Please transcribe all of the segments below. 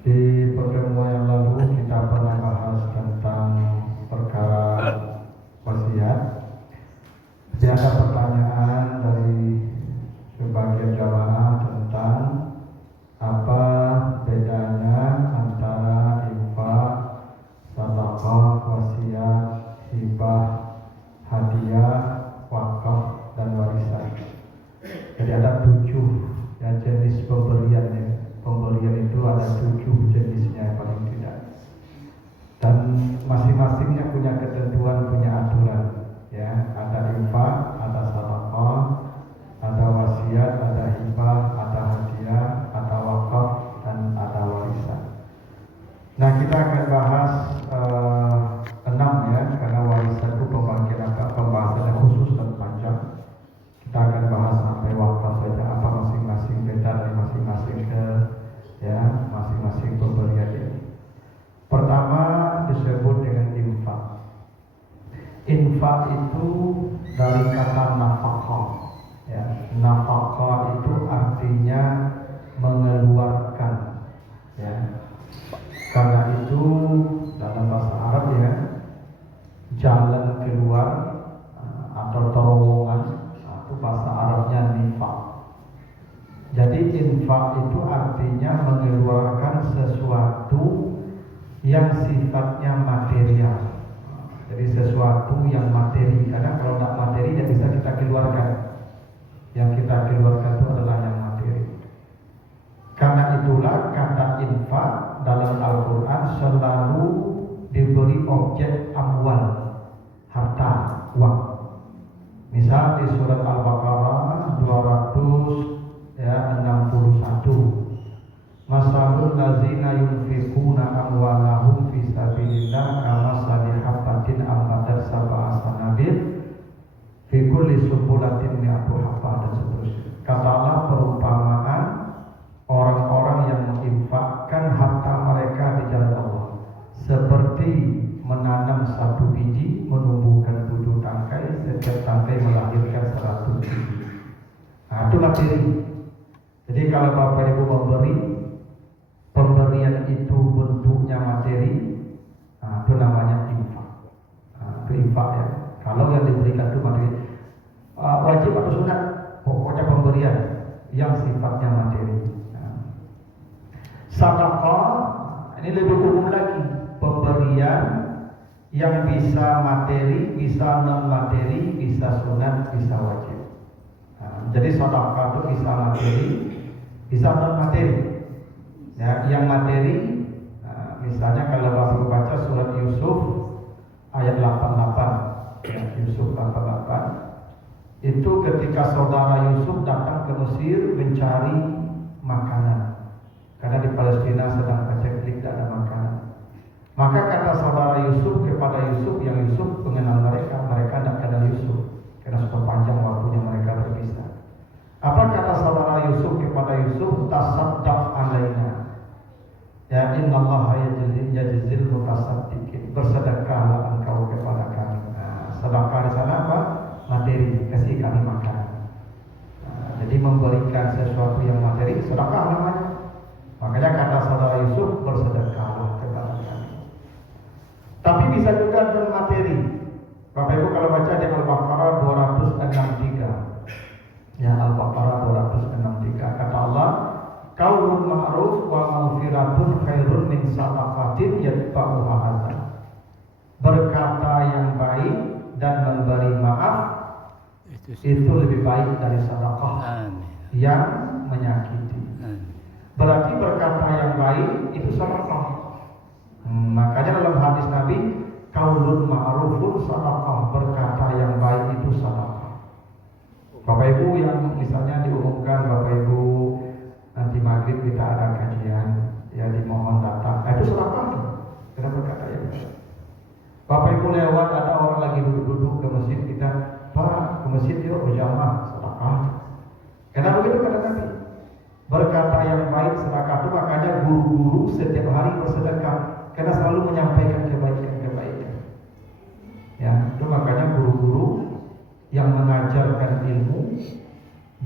Di pertemuan yang lalu kita pernah bahas tentang perkara wasiat. Jadi ada pertanyaan dari sebagian jamaah tentang apa bedanya antara infak, sedekah, wasiat, hibah, hadiah, wakaf, dan warisan. Jadi ada 7 jenis pemberian ya. Pemberian itu ada 7 jenisnya paling tidak. Dan masing-masingnya punya ketentuan, punya aturan. Ya, ada infak, ada sedekah, ada wasiat, ada hibah, ada hadiah, ada wakaf, dan ada warisan. Nah, kita akan bahas 6 ya, karena warisan itu pembahasannya khusus dan panjang. Kita akan bahas sampai wakaf saja, apa masing-masing beda dari masing-masing masing-masing pemberian ini. Pertama disebut dengan infak. Infak itu dari kata nafkah. Ya, nafkah itu artinya mengeluarkan. Ya, karena itu dalam bahasa Arab ya, jalan keluar atau terowongan itu bahasa Arabnya infak. Jadi infak itu artinya mengeluarkan sesuatu yang sifatnya material. Jadi sesuatu yang materi, karena kalau tidak materi tidak bisa kita keluarkan. Yang kita keluarkan itu adalah yang materi. Karena itulah kata infak dalam Al-Quran selalu diberi objek amwal, harta, uang. Misal di surat Al-Baqarah 261, Masalul lazina yunfikuna amwalahum fi sabilillah kamasali habbatin ambatat sab'a sanabil fi kulli sumbulatin mi'atu habbah, dan seterusnya. Katalah perumpamaan orang-orang yang menginfakkan harta mereka di jalan Allah seperti menanam satu biji menumbuhkan 7 tangkai, setiap tangkai melahirkan 100 biji. Nah, itu materi. Jadi kalau Bapak Ibu memberi, pemberian itu bentuknya materi, itu namanya infak. Itu infak ya. Kalau yang diberikan itu materi, wajib atau sunat, pokoknya pemberian yang sifatnya materi. Sedekah ini lebih umum lagi, pemberian yang bisa materi, bisa non materi, bisa sunat, bisa wajib. Jadi sedekah itu bisa materi, bisa non materi. Ya, yang materi, misalnya kalau Bapak baca surat Yusuf ayat 88, ya, Yusuf 88, itu ketika saudara Yusuf datang ke Mesir mencari makanan, karena di Palestina sedang paceklik, tidak ada makanan. Maka kata saudara Yusuf kepada Yusuf, yang Yusuf mengenal mereka, mereka tidak kenal Yusuf, karena sudah panjang waktunya mereka berpisah. Apa kata saudara Yusuf kepada Yusuf? Tasaddaq alaina. Ya, innallaha yajzil mutasaddiqin. Bersedekahlah engkau kepada kami. Sedekah di sana apa? Materi, kasih kami makan. Jadi memberikan sesuatu yang materi, sedekah namanya. Makanya kata saudara Yusuf, bersedekahlah kepada kami. Tapi bisa juga non materi. Bapak Ibu kalau baca di Al-Baqarah 263. Ya, Al-Baqarah 263, kata Allah, qaulun ma'ruf wa maghfiratun khairun min sadaqatin yatba'uha adza. Berkata yang baik dan memberi maaf itu lebih baik dari sedekah yang menyakiti. Berarti berkata yang baik itu sedekah. Makanya dalam hadis Nabi, qaulun ma'rufun sedekah, berkata yang baik itu sedekah. Bapak Ibu yang misalnya diumumkan, Bapak Ibu nanti maghrib kita ada kajian, ya dimohon datang. Itu sedekah. Kita berkata yang baik. Bapak Ibu lewat, ada orang lagi duduk-duduk ke masjid, kita, Pak, ke masjid yuk berjamaah, sedekah. Karena begitu kata Nabi. Berkata yang baik sedekah itu, makanya guru-guru setiap hari bersedekah, karena selalu menyampaikan kebaikan-kebaikan. Ya, itu makanya guru-guru yang mengajarkan ilmu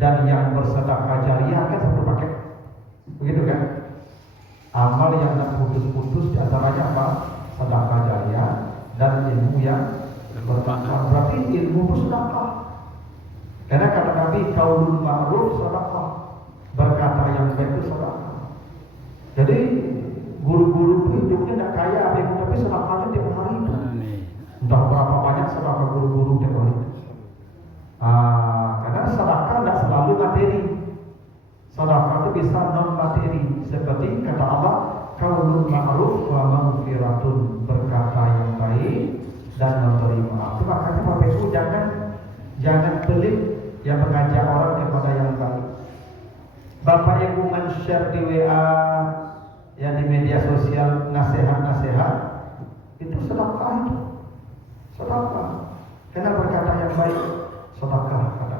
dan yang bersedekah jariah kan satu paket, begitu kan? Amal yang tak putus-putus diantaranya apa? Sedekah jariah dan ilmu yang bermanfaat. Berarti ilmu itu sedekah. Karena kata Nabi, qaulul ma'ruf sedekah. Berkata yang baik itu sedekah. Jadi guru-guru itu hidupnya tidak kaya apa yang, tapi sedekahnya tiap hari itu. Entah berapa banyak sedekah guru-guru tiap hari. Karena sedekah tidak selalu materi. Sedekah itu bisa non materi. Seperti kata Allah, qaulul ma'ruf wa maghfiratun, berkata yang baik dan memberi maaf. Itu makanya Bapak Ibu jangan pelit yang mengajak orang kepada yang baik. Bapak Ibu men-share di WA, ya di media sosial nasihat-nasihat, itu sedekah itu. Sedekah. Karena berkata yang baik, sedekah kata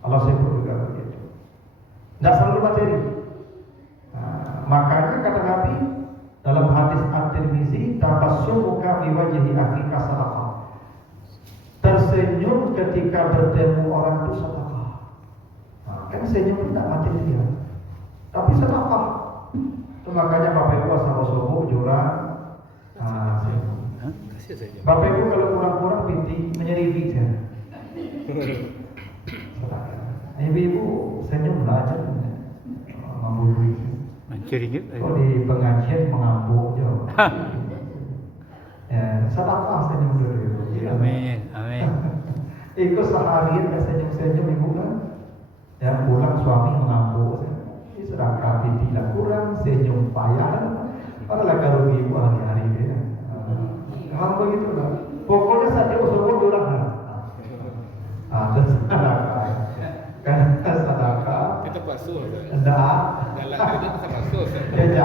Allah sebut juga begitu. Tidak selalu materi. Makanya kata Nabi dalam hadis At-Tirmizi, tabassumuka fi wajhi akhika sadaqah. Tersenyum ketika bertemu orang itu sedekah. Kan senyum itu tidak materi ya, tapi sedekah. Itu makanya Bapak Ibu sama subuh jurang. Bapak Ibu kalau kurang-kurang binti menyeribi ya. Ibu senyum belajar membului. Kalau di pengajian mengamuk jauh. Ya, sedekah senyum dulu. Amin, amin. Ikut seharian senyum-senyum ibu kan. Ya pulang suami mengamuk. Ini sedekah binti lah kurang senyum payah. Kalau kalau ibu hari-hari dia. Hal begitu lah. Pokoknya saja usul jurang. Terus sedekah. Karena sedekah kita basuh enggak dalam itu kita basuh ya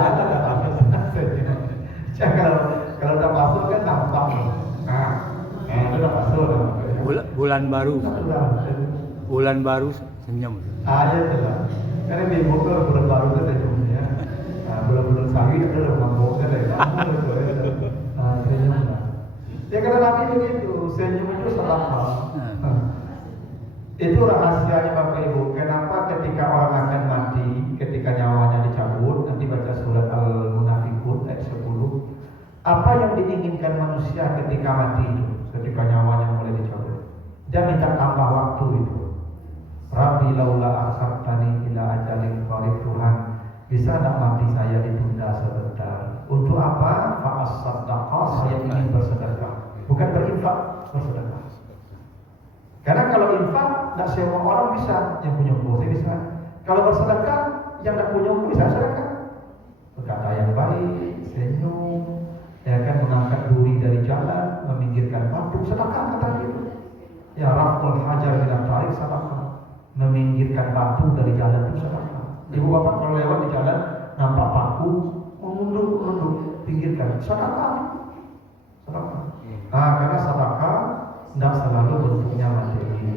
jangan kalau udah basuh kan nampak itu udah basuh Bulan baru senyum. ya jelas karena di buku bulan baru itu senyumnya bulan-bulan sari itu udah mabuk kan senyum ya karena Nabi begitu senyum itu sedekah. Itu rahasianya Bapak Ibu. Kenapa ketika orang akan mati, ketika nyawanya dicabut, nanti baca surat Al-Munafikun ayat 10. Apa yang diinginkan manusia ketika mati itu, ketika nyawanya mulai dicabut? Dia minta tambah waktu itu. Rabbi laula akhirtani ila ajalin qarib, Tuhan, bisa tak mati saya ditunda sebentar? Untuk apa? Fa'as-saddaqah, saya ingin bersedekah. Bukan berinfak, bersedekah. Karena kalau infak, tidak semua orang bisa. Yang punya buku bisa. Kalau bersedekah, yang tidak punya buku bisa sedekah. Berkata yang baik, senyum, ya kan, mengangkat duri dari jalan, meminggirkan batu, sedekah kata itu. Ya raful hajar bila tarik, sedekah. Meminggirkan batu dari jalan itu sedekah. Ibu bapak kalau lewat di jalan, nampak paku, menunduk, pinggirkan, sedekah. Sedekah. Karena sedekah tidak selalu bentuknya materi.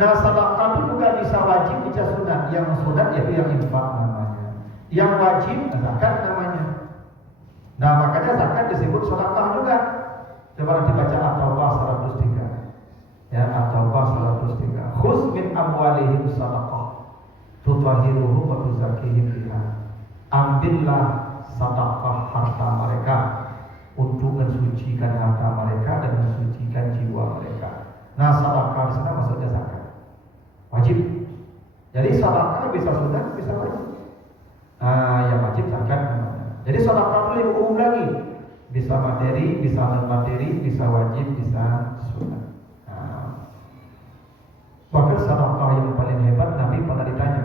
Nah, sedekah itu juga bisa wajib, bisa sunat. Yang sunat yaitu yang infak namanya. Yang wajib zakat namanya. Nah, makanya zakat disebut sedekah juga. Coba nanti baca At-Taubah 103. Ya, At-Taubah 103. Khuz min amwalihim sadaqah tutahhiruhum wa tuzakkihim biha. Ambillah sedekah harta mereka untuk mensucikan harta mereka dan mensucikan jiwa mereka. Nah, sedekah di sana maksudnya zakat. Wajib. Jadi sedekah bisa sunat, bisa wajib. Yang wajib zakat. Jadi sedekah itu lebih umum lagi. Bisa materi, bisa non materi, bisa wajib, bisa sunat. Bahkan sedekah yang paling hebat Nabi pernah ditanya,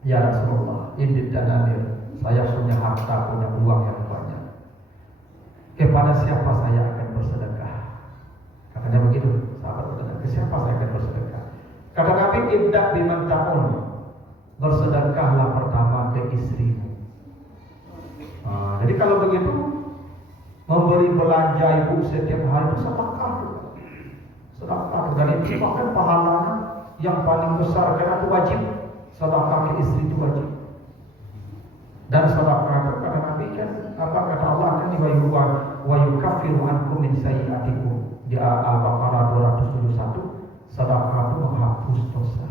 ya Rasulullah, indid dan amir, saya punya harta, punya uang yang banyak. Kepada siapa saya akan bersedekah? Katanya begitu, sahabat bertanya, ke siapa saya akan bersedekah? Kata Nabi, ibda biman ta'un, bersedekahlah pertama ke istrimu. Jadi kalau begitu, memberi belanja ibu setiap hari itu sedekah. Sedekah, dan itu bahkan pahalanya yang paling besar, karena itu wajib. Sedekah ke istri itu wajib. Dan sedekah itu kata Nabi kan, apa kata Allah kan, wa yukaffiru ankum min sayyi'atikum. Di Al-Baqarah 271, sedekah itu menghapus dosa.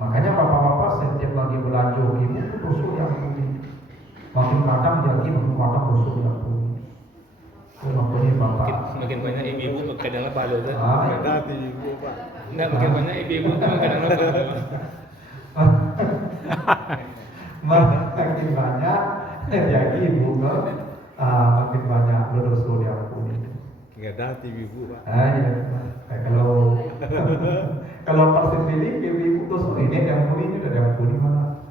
Makanya bapak-bapak setiap bagi belanja ibu itu dosa diampuni. Makin kadang lagi makin kadang dosa diampuni. Makanya bapak. Semakin banyak ibu-ibu kadang-kadang pahala tu. Ah, Enggak, makin banyak ibu-ibu tu kadang-kadang pahala. Makin banyak jadi ibu kan, makin banyak dosa diampuni. Enggak ada ibu-ibu, Pak. Iya. Kalau pas sendiri ibu dosa ini diampuni juga diampuni mana.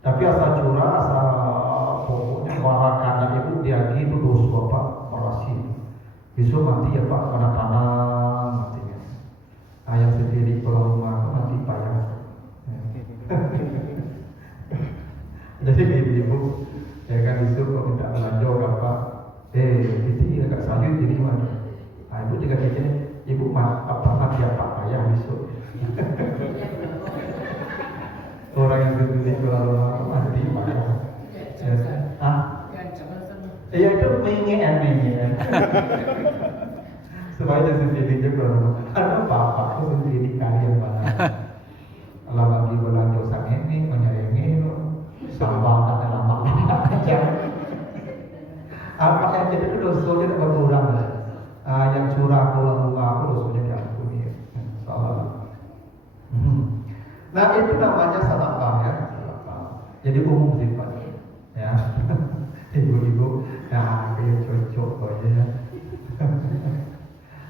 Tapi asal curah, asal pokoknya warakan ibu dia itu dosa apa merasi. Besok mati ya Pak karena tanah matinya. Ayah sendiri pulang rumah mati payah. Jadi ibu ya kan disuruh minta belanja apa? Itu agak sayur jadi mana? Ibu juga mikir ibu apa mati apa payah besok. Orang yang sendiri pulang rumah mati payah. Iya itu mengingat. Supaya dia sendiri juga karena bapak itu sendiri kalian mana. Kalau bagi belanja sang ini menyayangi sampah tak lama aja. Apa yang jadi itu dosanya tidak berkurang. Yang curah pulang rumah aku dosanya diampuni. Salah. Nah itu namanya sedekah ya. Jadi umum sifatnya. Ya. Ibu-ibu, nah kayak cocok aja ya.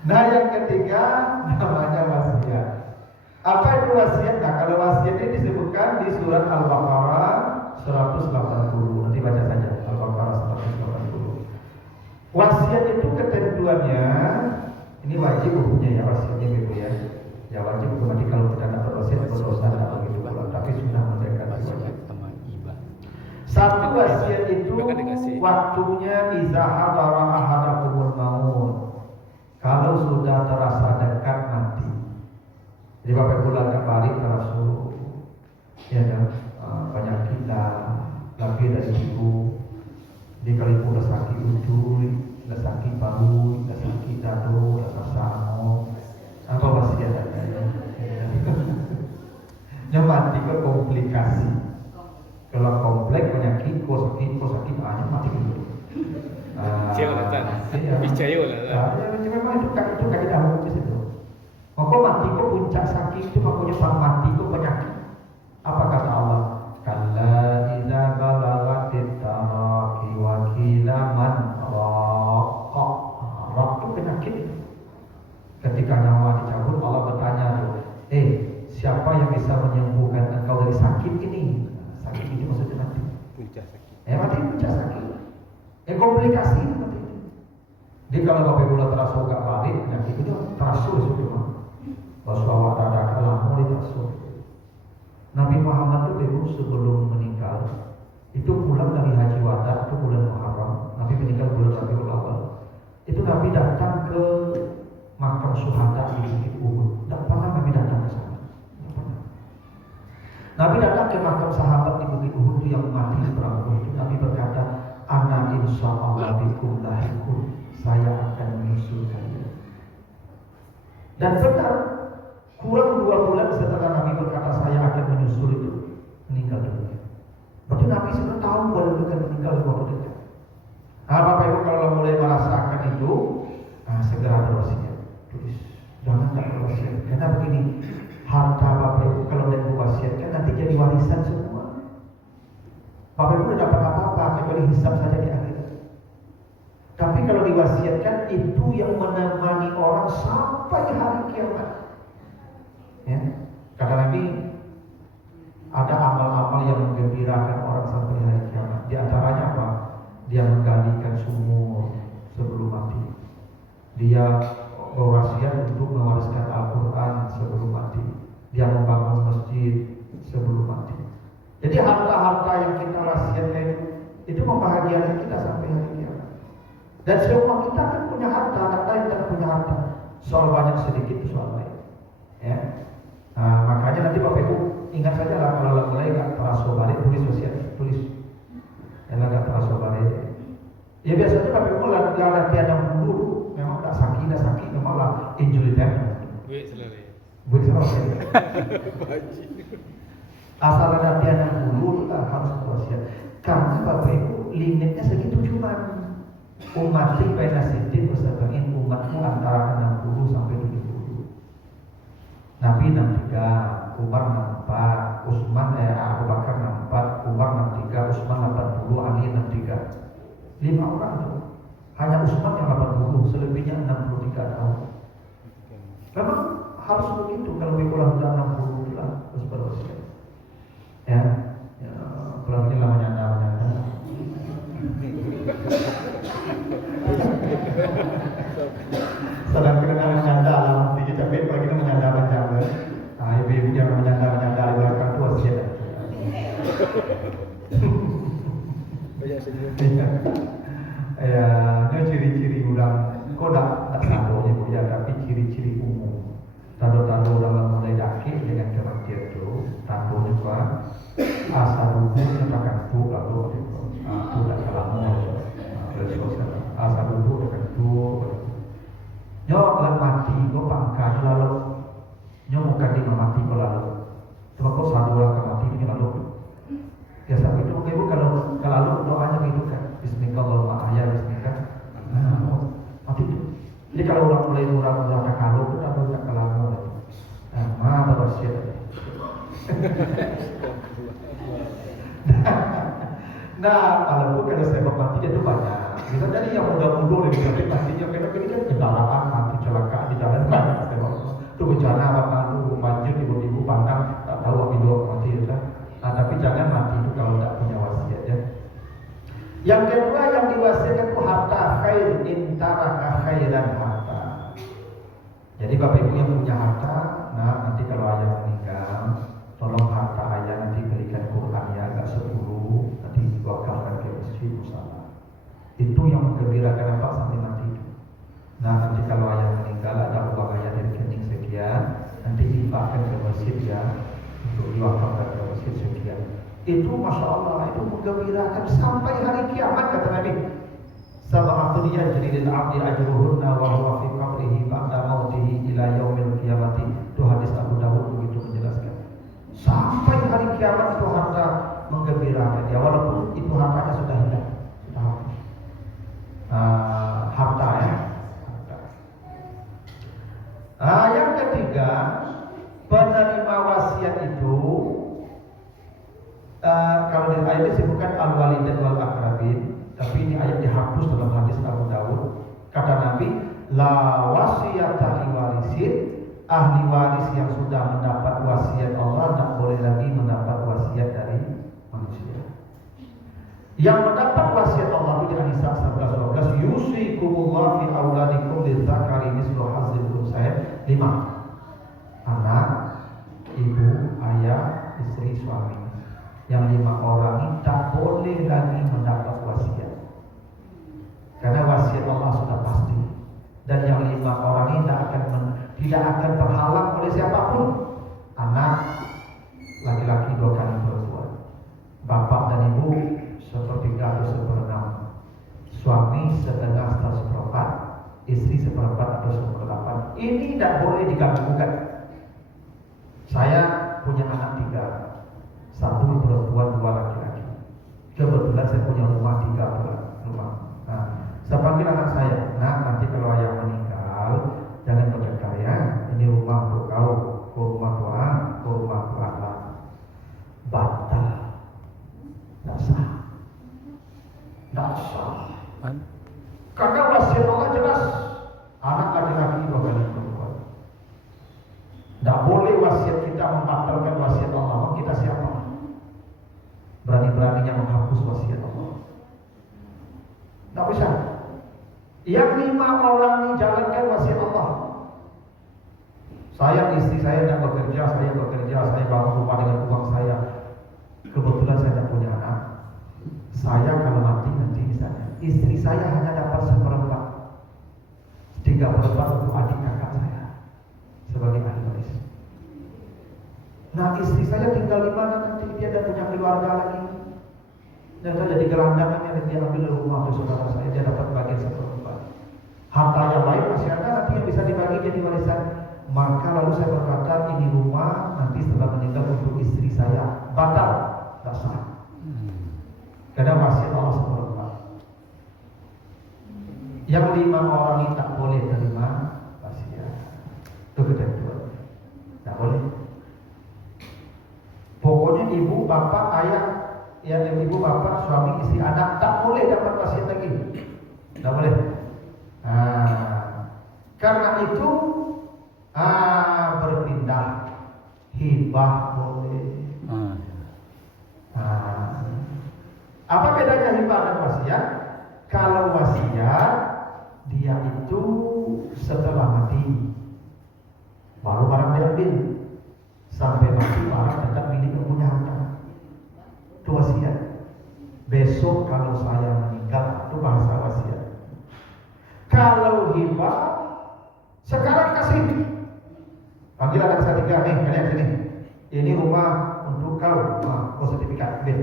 Nah yang ketiga namanya wasiat. Apa itu wasiat? Nah kalau wasiat ini disebutkan di surat Al-Baqarah 180. Nanti baca saja Al-Baqarah 180. Wasiat itu ketentuannya ini wajib hukumnya ya wasiatnya gitu ya. Ya wajib hukum nanti kalau tidak dapat wasiat berdosa tidak begitu pula. Tapi sudah menjaga wasiat. Satu wasiat itu waktunya iza hadara ahadakumul maut. Kalau sudah terasa dekat mati. Jadi Bapak Ibu agak balik terasa ya kan penyakit lebih dari ibu. Di kali udah sakit udul, udah sakit paru, udah sakit dado, udah sasano. Apa wasiat ada ya? Yang mati ke komplikasi. Kalau kompleks penyakit, kok sakit banyak mati dulu. Cewek lah kan, percaya lah. Memang itu kaidah umum di situ. Maka mati kok puncak sakit itu makanya pak mati kok penyakit. Apa kata Allah? Kalla idza balagatit taraqi wa qila man raqa. Raqa itu penyakit itu. Ketika nyawa dicabut Allah bertanya tuh, siapa yang bisa menyembuhkan engkau dari sakit ini? Sakit ini maksudnya mati. Puncak sakit. Mati puncak sakit. Komplikasi itu mati. Jadi kalau Bapak Ibu terasa gak balik, penyakit itu terasa semua. Rasulullah ada kalam mulai terasa. Nabi Muhammad itu sebelum meninggal itu pulang dari haji wada itu bulan Muharram. Nabi meninggal bulan Rabiul Awal. Itu Nabi datang ke makam syuhada di Bukit Uhud. Tidak pernah Nabi datang ke sana. Nabi datang ke makam sahabat di Bukit Uhud yang mati di perang Uhud. Nabi berkata, "Ana insyaallah bikum lahiqun." Saya akan menyusul kalian. Dan benar, kurang 2 bulan setelah Nabi berkata saya akan menyusul itu meninggal dunia. Berarti Nabi sudah tahu bahwa dia akan meninggal di waktu dekat. Bapak Ibu kalau mulai merasakan itu, segera berwasiat. Tulis, jangan tak berwasiat. Karena begini, harta Bapak Ibu kalau dia berwasiatkan nanti jadi warisan semua. Bapak Ibu tidak dapat apa-apa kecuali hisab saja di akhirat. Tapi kalau diwasiatkan itu yang menemani orang sampai hari kiamat. Ya, kata Nabi ada amal-amal yang menggembirakan orang sampai hari kiamat. Di antaranya apa? Dia menggalikan sumur sebelum mati. Dia berwasiat untuk mewariskan Al-Quran sebelum mati. Dia membangun masjid sebelum mati. Jadi harta-harta yang kita wasiatkan itu membahagiakan kita sampai hari kiamat. Dan semua kita kan punya harta, anak lain tak punya harta. Soal banyak sedikit itu soal lain. Ya. Makanya nanti Bapak Ibu ingat saja lah kalau mulai nggak terasa balik tulis wasiat, tulis. Yang nggak terasa balik. Ya biasanya Bapak Ibu latihan yang dulu memang tak sakit, memang lah injury time. Duit selalu. Buat siapa? Asal ada piana dulu harus wasiat. Karena Bapak Ibu limitnya segitu cuma umati baina sitin wasab'in, umatmu antara 60 sampai 70. Nabi 63, Umar 64, Abu Bakar 64, Umar 63, Utsman 80, Ali 63. 5 orang tuh. Hanya Utsman yang 80, selebihnya 63 tahun. Memang harus begitu kalau udah 60 lah harus berwasiat. Ya, kalau ini lah menyandar. Sedang kita menyandar, sedikit capek kalau kita menyandar. Nah, ibu-ibu jangan menyandar di belakang tua sih. Ya, ini ciri-ciri orang. Kok tak tahu ya, tapi ciri-ciri umum. Tanda-tanda dalam mulai daki dengan kematian itu, tanda juga asa dulu akan tu lalu tu tak kalah asa dulu akan tu. Nyok mati, kau pangkat lalu. Nyok bukan di mati kau lalu. Cuma kau satu orang mati ini lalu. Biasa itu ibu kalau lalu doanya gitu kan. Bismillahirrahmanirrahim. Bismillah. Mati itu. Jadi kalau orang mulai orang kalau itu tak kalah. Nah, berwasiat. Nah, kalau sebab mati itu banyak. Bisa jadi yang muda-muda lebih tapi pastinya karena ini kan kendaraan mati kecelakaan di jalan kan. Itu bencana apa lu banjir tiba-tiba pandang tak tahu apa itu mati itu kan. Nah, tapi jangan mati itu kalau tidak punya wasiat ya. Yang kedua yang diwasiatkan itu harta khair, intaraka khairan harta. Jadi Bapak Ibu yang punya harta, nah nanti kalau ayah meninggal, tolong harta ayah nanti berikan Quran ya agak 10, nanti diwakafkan ke masjid musala. Itu yang menggembirakan apa sampai mati itu. Nah nanti kalau ayah meninggal ada uang ayah dari rekening sekian, nanti dibahkan ke masjid ya untuk diwakafkan ke masjid sekian. Itu masya Allah itu menggembirakan sampai hari kiamat kata Nabi. Sab'atun yajri lil 'abdi ajruhunna wa huwa fi qabrihi ba'da mautihi ila yaumil qiyamati. Itu hadis Abu Dawud begitu menjelaskan. Sampai hari kiamat itu harta menggembirakan ya walaupun itu hartanya sudah hilang, sudah habis. Harta ya. Yang ketiga, penerima wasiat itu kalau di ayat disebutkan al-walidain wal aqrabin. Tapi ini ayat dihapus dalam hadis Abu Dawud. Kata Nabi, la wasiyata li warisin. Ahli waris yang sudah mendapat wasiat Allah tak boleh lagi mendapat wasiat dari manusia. Yang mendapat wasiat Allah itu di An-Nisa 11:12, yusikumullah fi auladikum lidzakari mislu hazzil unsayain. 5. Anak, ibu, ayah, istri, suami. Yang 5 orang ini tak boleh lagi mendapat wasiat. Karena wasiat Allah sudah pasti. Dan yang 5 orang ini tidak akan terhalang oleh siapapun. Anak laki-laki 2 kali perempuan. Bapak dan ibu 1/3 atau 1/6. Suami 1/2/4. Istri 1/4 atau 1/8. Ini tidak boleh diganggu-gugat. Saya punya anak 3. 1 perempuan 2 laki-laki. Kebetulan saya punya rumah 3 rumah. Nah, saya panggil anak saya. Nah, nanti kalau ayah meninggal, jangan berdekat ya. Ini rumah untuk kau, ke rumah doa, ke rumah doa. Batal, tidak sah, tidak sah. Karena wasiat Allah jelas. Anak laki-laki 2 kali perempuan. Tidak boleh wasiat kita membatalkan wasiat Allah. Kita siapa? Berani-beraninya menghapus wasiat Allah. Tak bisa. Yang 5 orang ini jalankan wasiat Allah. Saya istri saya tidak bekerja, saya bangun rumah dengan uang saya. Kebetulan saya tidak punya anak. Saya kalau mati nanti misalnya, istri saya hanya dapat 1/4. 3/4 untuk adik kakak saya sebagai ahli waris. Nah istri saya tinggal di mana nanti dia ada punya keluarga lagi. Dan saya jadi gelandangan yang dia ambil rumah dari saudara saya, dia dapat bagian 1/4. Harta yang lain masih ada nanti yang bisa dibagi jadi warisan. Maka lalu saya berkata ini rumah nanti setelah meninggal untuk istri saya, batal, tak sah. Karena wasiat Allah SWT. Yang 5 orang ini tak boleh terima wasiat. Itu ketentuan. Tak boleh. Pokoknya ibu, bapak, ayah, ibu, bapak, suami, istri, anak tak boleh dapat wasiat lagi. Tak boleh. Karena itu berpindah, hibah boleh. Apa bedanya hibah dan wasiat? Kalau wasiat dia itu setelah mati baru barang diambil, sampai mati barang tetap milik yang punya harta. Itu wasiat. Besok kalau saya meninggal, itu bahasa wasiat. Kalau hibah, sekarang kasih. Panggil anak saya 3, nih kalian sini. Ini rumah untuk kau, kau sertifikat ambil.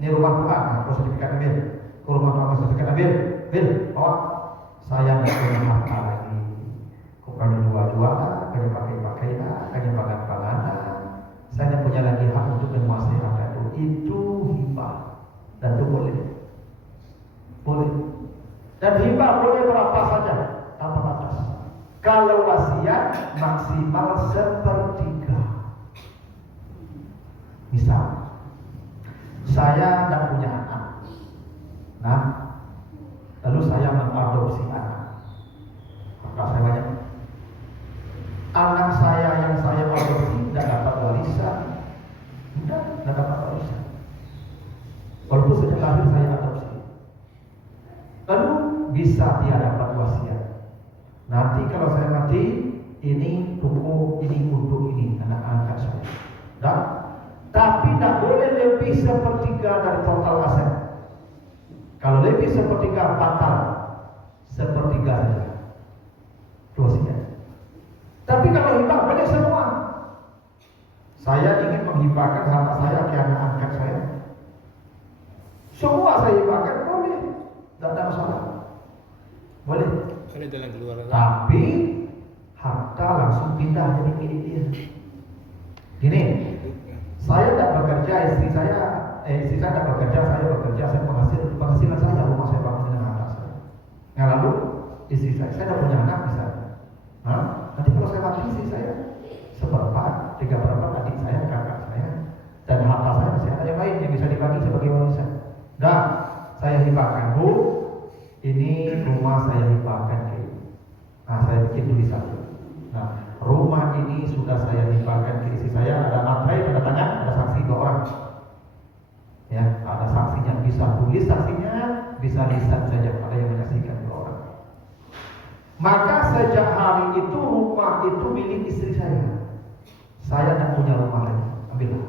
Ini rumah Tuhan, kau sertifikat ambil. Kau rumah Tuhan, kau sertifikat ambil. Bil, bawa. Saya tidak punya harta lagi. Kau kami jual-jual, kami pakai-pakai, kami pangan-pangan. Saya tidak punya lagi hak untuk menguasai harta itu. Itu hibah. Dan itu boleh. Boleh. Dan hibah boleh berapa saja, tanpa batas. Kalau wasiat maksimal 1/3. Misal, saya tidak punya anak. Nah, lalu saya mengadopsi anak. Maka saya banyak. Anak saya yang saya adopsi tidak dapat warisan. Tidak dapat warisan. Walaupun sejak lahir saya adopsi. Lalu bisa dia dapat wasiat. Nanti kalau saya mati, ini toko, ini untuk ini anak-anak saya. Dan tapi tidak boleh lebih 1/3 dari total aset. Kalau lebih 1/3 batal, 1/3 saja. Itu wasiat. Tapi kalau hibah boleh semua. Saya ingin menghibahkan harta saya ke anak angkat saya. Semua saya hibahkan boleh, tidak ada masalah. Boleh. Kalau jalan keluar. Tapi harta langsung pindah jadi milik dia. Gini, saya tidak bekerja, istri saya tidak bekerja, saya bekerja, saya penghasilan saya, rumah saya bangun dengan harta saya. Nah lalu istri saya tidak punya anak misalnya. Nanti kalau saya mati istri saya 1/4, 3/4 adik saya, kakak saya, dan harta saya masih ada yang lain yang bisa dibagi sebagai warisan. Nah, saya hibahkan, Bu, ini rumah saya hibahkan ke ibu. Nah, saya bikin tulisan. Nah, rumah ini sudah saya hibahkan ke istri saya, ada materai, tanda tangan, ada saksi 2 orang. Ya, ada saksinya, bisa tulis saksinya, bisa lisan saja, ada yang menyaksikan 2 orang. Maka sejak hari itu rumah itu milik istri saya. Saya tidak punya rumah lagi, ambillah.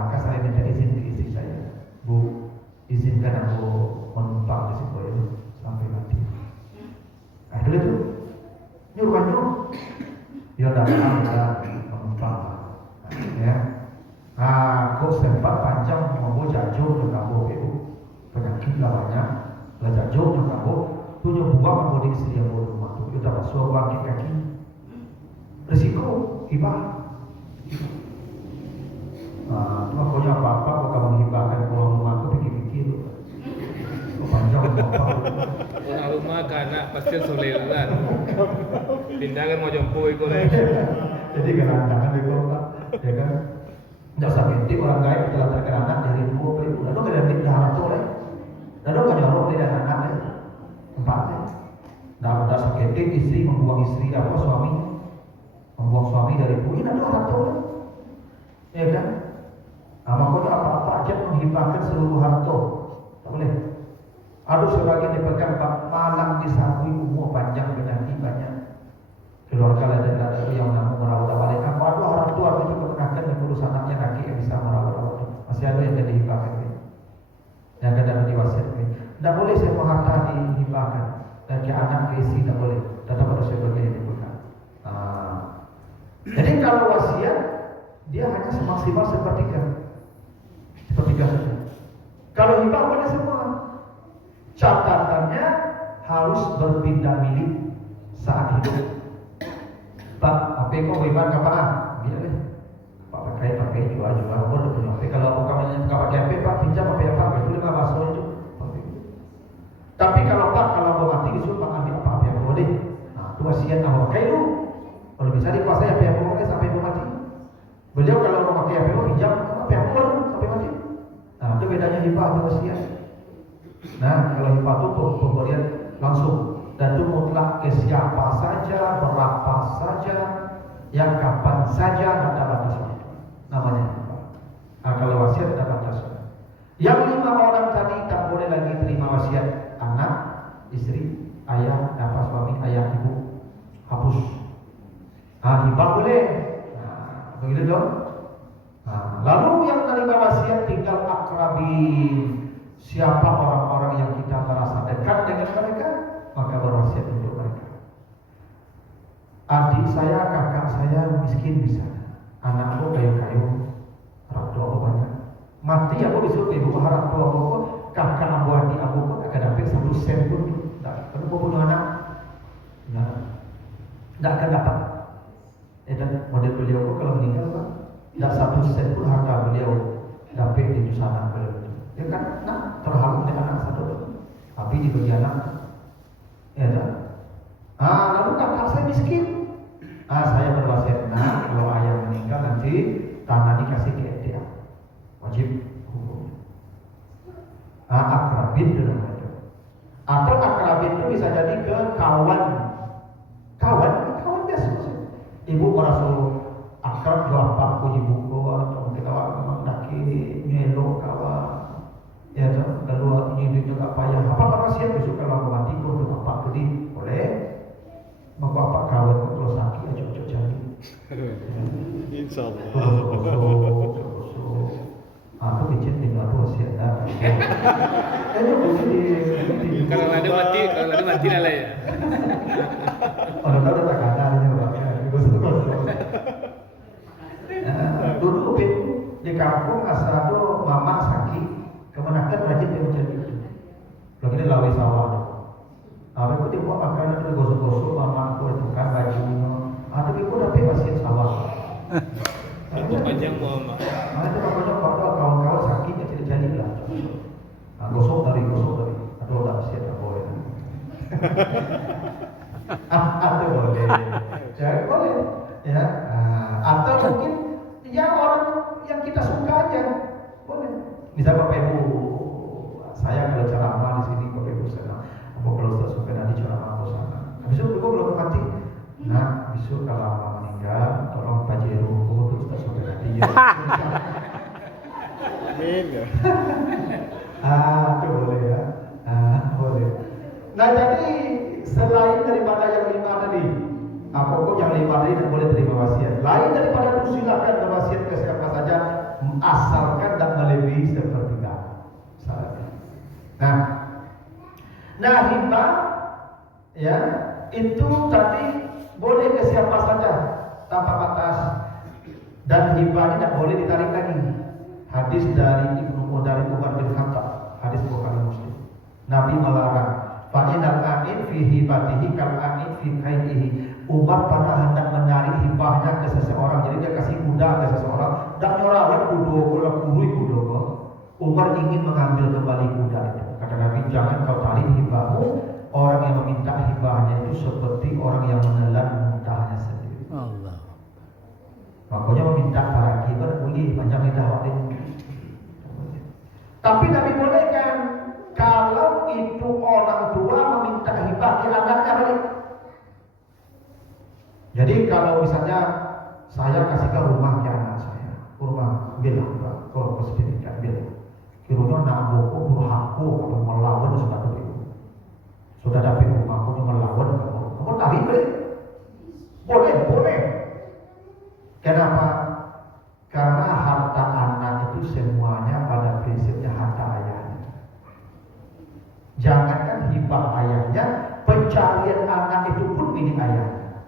Maka saya minta izin ke istri saya, Bu, izinkan aku menumpang di situ itu sampai mati. Nah itu, ini rumahnya, dia datang menumpang. Ya, kok sempat panjang mau jajur ke kampung itu, penyakit lah banyak, lah jajur ke kampung. Punya buang mau istri yang baru rumah itu dapat suruh bangkit kaki. Risiko hibah. Pokoknya apa-apa kok kamu hibahkan pulang rumah itu pikir-pikir. Panjang apa? Pulang rumah ke anak pasti sulit kan. Pindahkan mau jompo itu lah. Jadi kerantangan di kota, ya kan? Tidak sakit orang kaya telah terkena anak dari dua itu. Lalu kena duit dah tu lah. Lalu kena jorok dia dan anak lah. Empatnya. Dah sakit istri membuang istri apa suami membuang suami dari ibu ini ada orang tua. Ya kan? Makanya apa-apa aja menghibahkan seluruh harta. Tak boleh. Aduh sebagian dipegang malam disakui umur panjang penyakit banyak. Keluarga ada yang namun merawat-rawat. Apa aduh orang tua itu ketenakan yang urus anaknya kaki yang bisa merawat-rawat. Masih ada yang jadi hibahkan. Yang kadang diwasiatkan. Tidak boleh semua harta dihibahkan. Dan ke anak ke istri tidak boleh. Tetap harus sebagian dipegang. Jadi kalau wasiat dia hanya semaksimal 1/3. 1/3 saja. Kalau hibah boleh semua. Catatannya harus berpindah milik saat hidup. Pak, HP kok wiban kapan? Gila deh. Pak pakai jual boleh punya HP. Kalau aku kamu nggak pakai HP, Pak pinjam HP apa? Itu 5 baso itu. Tapi kalau Pak kalau mau mati disuruh Pak ambil apa yang boleh. Nah, itu wasiat apa pakai itu. Kalau bisa dikuasai apa yang boleh sampai mau mati. Beliau kalau mau pakai HP pinjam apa yang boleh sampai mati. Nah, itu bedanya hibah dan wasiat. Nah, kalau hibah itu pemberian langsung dan itu mutlak ke siapa saja, berapa saja, yang kapan saja, tidak ada batasan. Namanya hibah. Nah, kalau wasiat ada batasan. Yang 5 orang tadi tak boleh lagi terima wasiat. Anak, istri, ayah, suami, ayah, ibu, hapus. Nah, hibah boleh. Nah, begitu dong. Nah, lalu yang menerima wasiat tinggal akrabin. Siapa orang-orang yang kita merasa dekat dengan mereka, maka berwasiat untuk mereka. Adik saya, kakak saya miskin misalnya, anakku kayu-kayu, orang tua aku banyak. Mati aku disuruh ibu orang tua aku, kakak aku, adik aku pun akan dapat 1 sen pun. Kalau mau bunuh anak, tidak akan dapat. Dan model beliau kalau meninggal, Pak, tidak 1 sen pun harta beliau dapat di sana beliau. Ya kan, terhalang dengan anak satu, tapi dibagi anak. Ya kan? Lalu kakak saya miskin. Saya berwasiat, kalau ayah meninggal nanti tanah dikasih ke dia, wajib hukum. Akrabin dalam itu. Atau akrabin itu bisa jadi ke kawan biasa. Ibu merasa akrab jawab aku ibu atau mungkin awak mendaki nyelok kawan. Ya, kalau ini juga payah. Apa wasiat besok kalau aku mati pun untuk apa beli boleh. Maka apa kawan kalau sakit aja cocok jadi. Insyaallah. Aku izin tinggal wasiat dah. Kalau ada mati lah ya. Orang tahu tak ada ni orang. Dulu di kampung asal tu mama sakit, kemenakan rajin dia macam itu. Lagi ni lawi sawah. Aku dia buat makanan tu gosok-gosok mama aku tukar bajunya. Tapi aku dapat wasiat sawah. Itu panjang mama. Itu makanya kalau kawan-kawan sakit ya tidak jadi lah. Gosok dari. Aduh tak wasiat tak boleh. Atau boleh. Ya boleh. Ya. Atau mungkin yang orang yang kita suka aja boleh. Misal Bapak Ibu, saya kalau ceramah di sini Bapak Ibu senang. Apa kalau Ustaz suka nanti ceramah aku sana. Habis itu belum mati. Nah, besok kalau mama meninggal, tolong Pajero untuk Ustaz suka nanti. Amin ya. Itu boleh ya. Boleh. Nah, jadi selain daripada yang 5 tadi, pokok yang 5 tadi tidak boleh terima wasiat. Lain daripada itu silakan berwasiat ke siapa saja, asalkan tak melebihi sepertiga. Nah hibah ya itu tadi boleh ke siapa saja tanpa batas, dan hibah tidak boleh ditarik lagi. Hadis dari Ibnu Umar bin Khattab, hadis Bukhari Muslim. Nabi melarang. Fa'inal a'in fi hibatihi kal a'in fi kaidihi. Umar pernah hendak menarik hibahnya ke seseorang, jadi dia kasih kuda ke seseorang, dan nyorawan kuda, kalau kurui kuda. Umar ingin mengambil kembali kuda itu. Kata Nabi, jangan kau tarik hibahmu. Orang yang meminta hibahnya itu seperti orang yang menelan muntahnya sendiri. Allah. Makanya meminta para kibar boleh panjang lidah waktu. Tapi Nabi bolehkan kalau itu orang tua meminta hibah ke anaknya balik. Jadi kalau misalnya saya kasihkan rumah ke anak saya, rumah bilang kalau kesedihan bilang, kiranya nak buku berhaku atau melawan sudah dapat, sudah dapat rumahku yang melawan kamu tarik boleh. Kenapa? Karena harta anak itu semuanya pada prinsipnya harta ayahnya. Jangankan hibah ayahnya, pencarian anak itu pun milik ayahnya.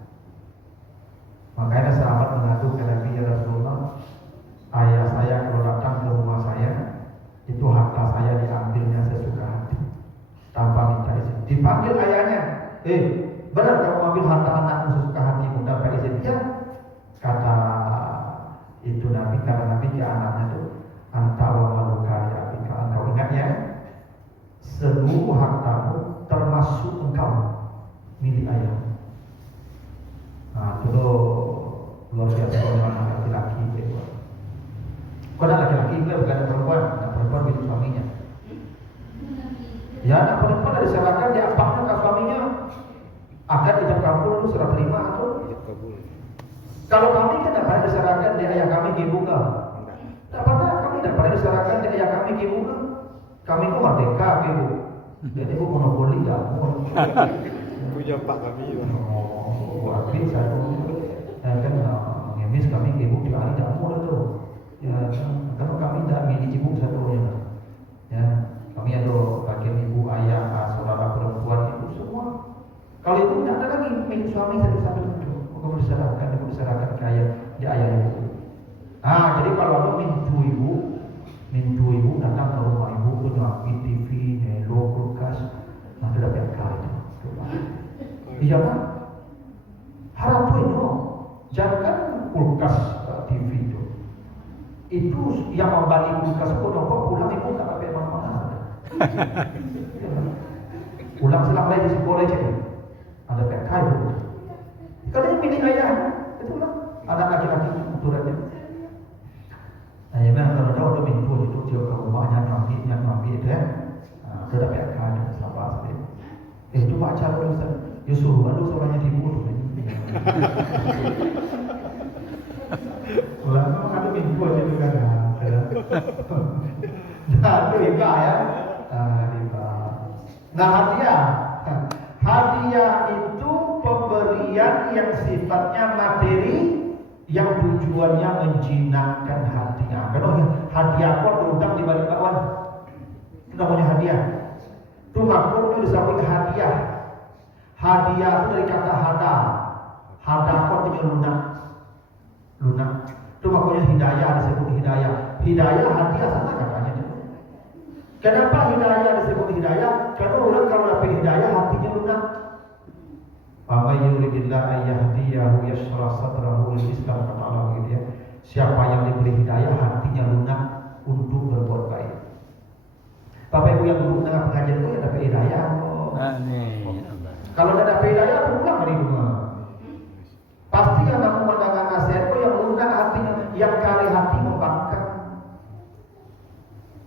Makanya sahabat mengadu ke Nabi, ya Rasulullah, ayah saya kalau datang ke rumah saya, itu harta saya diambilnya sesuka hati, tanpa minta izin. Dipanggil ayahnya, benar kamu ambil harta anakmu sesuka hatimu tanpa izin? Ya Nabi ke anaknya tuh, anta wa maluka li abika. Engkau ingat ya, seluruh hartamu termasuk engkau milik ayah. Nah, itu loh luar biasa orang anak laki-laki gitu. Kau anak laki-laki itu bukan perempuan, anak perempuan milik suaminya. Ya anak perempuan ada diserahkan dia apaknya ke suaminya. Akan ijab kabul lu serah terima atau? Ijab kabul. Kalau kami kan tidak pernah diserahkan di ayah kami ke ibu kau. Tidak pernah, kami tidak pernah diserahkan di ayah kami ke ibu kau. Kami itu merdeka ibu. Jadi ibu monopoli kamu. Punya pak kami juga. Wakil satu kan mengemis kami ke ibu di ahli kamu itu. Ya, kalau kami tidak milik ibu satunya. Ya, kami ada bagian ibu, ayah, saudara perempuan itu semua. Kalau itu tidak ada lagi milik suami satu-satu itu. Kau diserahkan ke ayah, di ayah ibu. Ah, jadi kalau ada mintu ibu datang ke rumah ibu punya TV, Hello, kulkas, nanti dapat kali itu. Iya kan? Harap itu, jangan kulkas TV itu. Itu yang membalik kulkas pun kok pulang ibu tak pakai mana-mana. Pulang selang lagi di sekolah je. Ada PK ibu. Kalau ini milik ayah, itulah anak laki-laki aturannya. Nah, ya memang kalau dah ada mintu itu dia ke rumahnya nyambi itu ya. Sudah PK ada sabar sekali. Itu baca dulu Ustaz. Ya suruh baru suaranya dibunuh. Kalau memang ada mintu aja juga kan. Nah, itu riba ya. Riba. Nah, hadiah itu pemberian yang sifatnya materi yang tujuannya menjinakkan hati. Nah, kalau hadiah kok diundang di balik kawan, itu namanya hadiah. Itu maklum itu disebut hadiah. Hadiah itu dari kata hada. Hada kok itu lunak. Itu makanya hidayah disebut hidayah. Hidayah hadiah sama katanya. Kenapa hidayah disebut hidayah? Karena orang kalau dapat hidayah hatinya lunak. Faman yuridillah an yahdiyahu yashrah sadrahu lil Islam, kata Allah gitu ya. Siapa yang diberi hidayah hatinya lunak untuk berbuat baik. Bapak Ibu yang duduk tengah pengajian itu yang dapat hidayah. Amin. Kalau tidak dapat hidayah pulang dari rumah. Pasti anak pemandangan nasihat itu yang lunak hatinya, yang kari hati membangkang,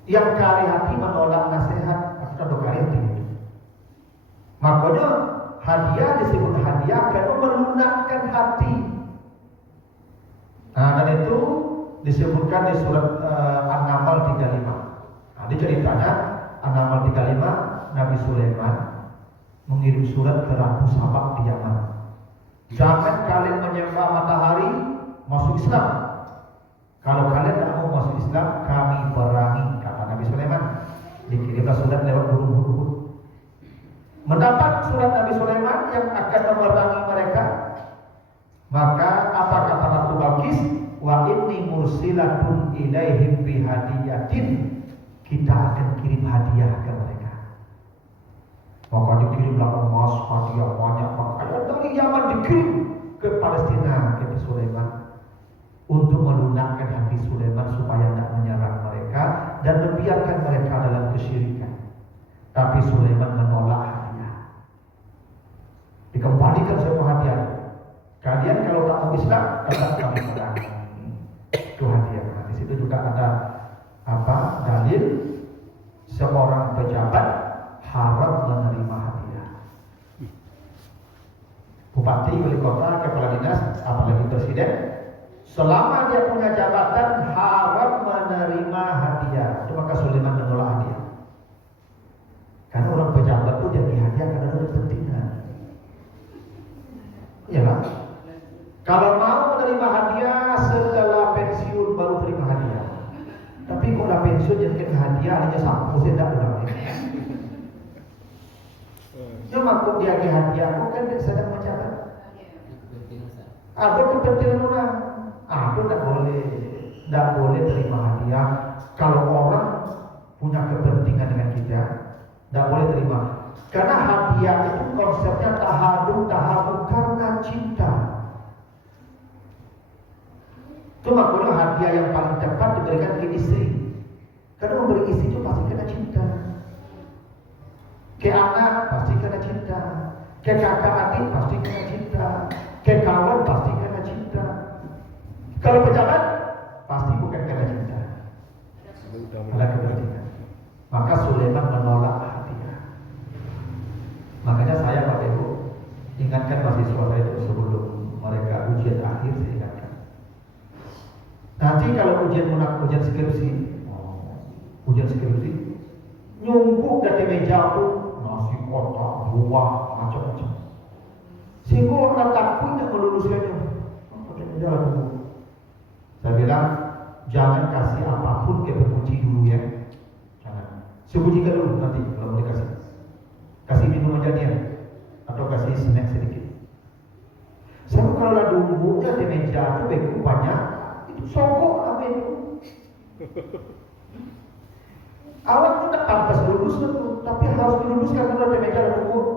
yang kari hati menolak nasihat atau kari hati. Makanya hadiah disebut hadiah karena melunakkan hati. Nah, dan itu disebutkan di surat An-Naml 35. Nah, di ceritanya An-Naml 35, Nabi Sulaiman mengirim surat ke Ratu Sabak di Yaman. Jangan kalian menyembah matahari, masuk Islam. Kalau kalian tidak mau masuk Islam, kami perangi, kata Nabi Sulaiman. Dikirimlah surat lewat burung hudhud. Mendapat surat Nabi Sulaiman yang akan memerangi mereka, maka apa kata Ratu Balqis? Wa inni mursilatun ilaihim bihadiyatin. Kita akan kirim hadiah ke mereka. Maka dikirimlah emas, hadiah banyak, maka dari Yaman dikirim ke Palestina ke Sulaiman untuk melunakkan hati Sulaiman supaya tidak menyerang mereka dan membiarkan mereka dalam kesyirikan. Tapi Sulaiman menolak hadiah. Dikembalikan semua hadiah. Kalian kalau tak mau Islam, tetap kami perang. Itu hadiah. Nah, di situ juga ada dalil seorang pejabat haram menerima hadiah. Bupati, wali kota, kepala dinas, apalagi presiden, selama dia punya jabatan haram menerima hadiah. Itu maka Sulaiman menolak hadiah. Karena orang pejabat itu jadi hadiah karena ada kepentingan. Iyalah. Kalau mau menerima hadiah setelah pensiun baru terima hadiah. Tapi kalau udah pensiun jadi hadiah hanya sampo saya tidak udah. Cuma kok dia ke hadiah, kok kan dia sedang menjabat. Ada kepentingan orang. Itu tidak boleh terima hadiah. Kalau orang punya kepentingan dengan kita, tidak boleh terima. Karena hadiah itu konsepnya tahabu karena cinta. Itu makanya hadiah yang paling tepat diberikan ke istri. Karena memberi istri itu pasti kena cinta. Ke anak pasti kena cinta. Ke kakak adik pasti kena cinta. Ke kawan pasti kena cinta. Kalau pejabat pasti bukan kena cinta. Ada kepentingan. Maka Sulaiman menolak hadiah. Makanya saya Bapak Ibu ingatkan mahasiswa saya itu sebelum mereka ujian akhir, saya ingatkan. Nanti kalau ujian skripsi, nyungkuk dari meja tuh nasi kotak, buah, macam-macam. Sehingga orang takut nak meluluskannya. Pakai meja dulu. Saya bilang jangan kasih apapun ke penguji dulu ya. Jangan. Sembunyikan dulu nanti kalau mau dikasih. Kasih minum aja dia atau kasih snack sedikit. Sebab kalau ada umumnya di meja itu beku banyak, itu sogok apa itu. Awak tidak pantas lulus itu, tapi harus diluluskan kalau di meja ada umum.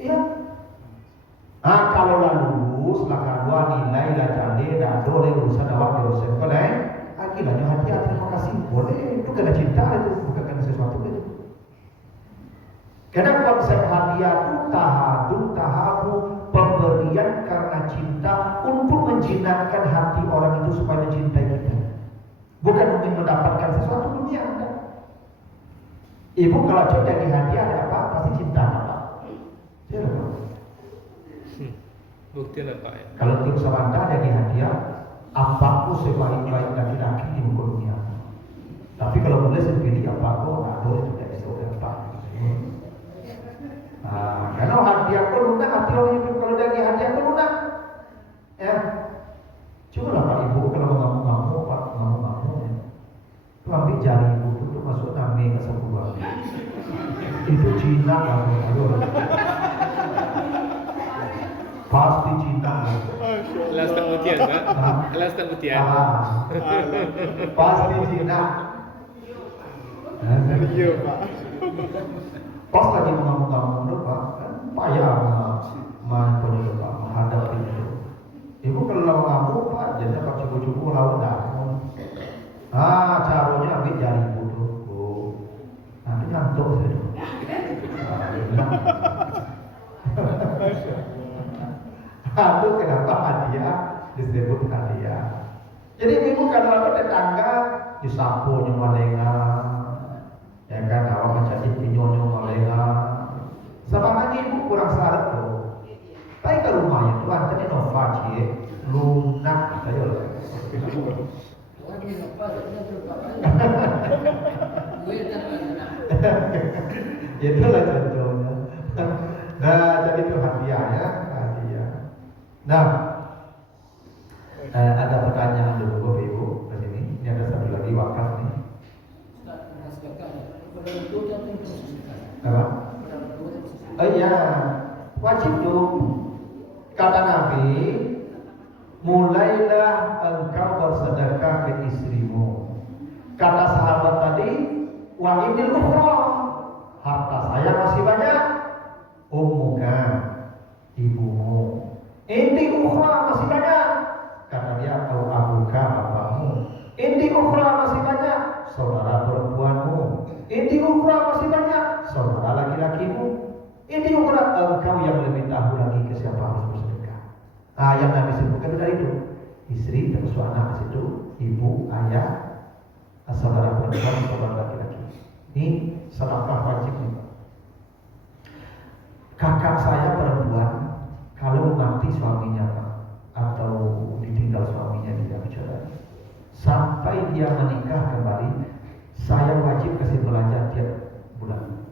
Iya. Ah kalau lulus, maka dua nilai lah jadi dan boleh urusan awak di dosen boleh. Akhirnya hadiah terima kasih boleh. Itu kena cinta itu, bukan kena sesuatu itu. Karena konsep hadiah itu tahabu, pemberian karena cinta untuk menjinakkan hati orang itu supaya mencintai kita. Bukan untuk mendapatkan sesuatu dunia. Kan? Ibu kalau coba jadi hadiah ada apa? Pasti cinta apa? Ya, Bukti apa ya? kalau tim Samanta jadi hadiah, apapun sebaik-baik laki-laki di muka dunia. Tapi kalau boleh saya pilih apapun, boleh tidak istilah apa. Karena hadiah pun lunak, hati orang itu kalau dari hadiah pun lunak. Ya, coba lah Pak Ibu kalau ngamuk-ngamuk, Pak ngamuk-ngamuk, ya. Itu ambil jari ibu itu masuk nami ke sebuah. Itu Cina langsung ayo. Pasti Cina. Kelas Tambutian kan? Kelas Tambutian. Pasti Cina. Iya Pak. Pas lagi mengamuk-ngamuk itu Pak, kan payah punya Pak menghadapi itu. Ibu kalau lawan ngamuk Pak, jadi Pak cukup-cukup lawan daun. Caranya ambil jari ibu tuh. Nanti ngantuk saya. Itu kenapa hadiah disebut hadiah. Jadi ibu kalau apa tetangga disapu nyumalengan. Ya kan awak menjadi pinyonyo malenga. Sama ibu kurang syarat tuh. Tapi ke rumahnya tuh antara inovasi lunak saja loh. Itulah contohnya. Nah, jadi itu hadiah ya, hadiah. Nah, ada pertanyaan dulu Bapak Ibu ke sini. Ini ada satu lagi wakaf nih. Apa? Oh iya, wajib dong. Kata Nabi, mulailah engkau bersedekah ke istrimu. Kata sahabat tadi, wa inil ukhra, harta saya masih banyak. Ummuka, ibumu. Inti ukhra masih banyak. Kata dia, au abuka, bapamu. Inti ukhra masih banyak. Saudara perempuanmu. Inti ukhra masih banyak. Saudara laki-lakimu. Inti ukhra engkau yang lebih tahu lagi ke siapa harus bersedekah. Yang Nabi sebutkan dari itu. Istri termasuk anak di situ, ibu, ayah, saudara perempuan, saudara laki-laki. Ini sedekah wajib nih. Kakak saya perempuan, kalau mati suaminya Pak, atau ditinggal suaminya tidak bicara, sampai dia menikah kembali, saya wajib kasih belanja tiap bulan.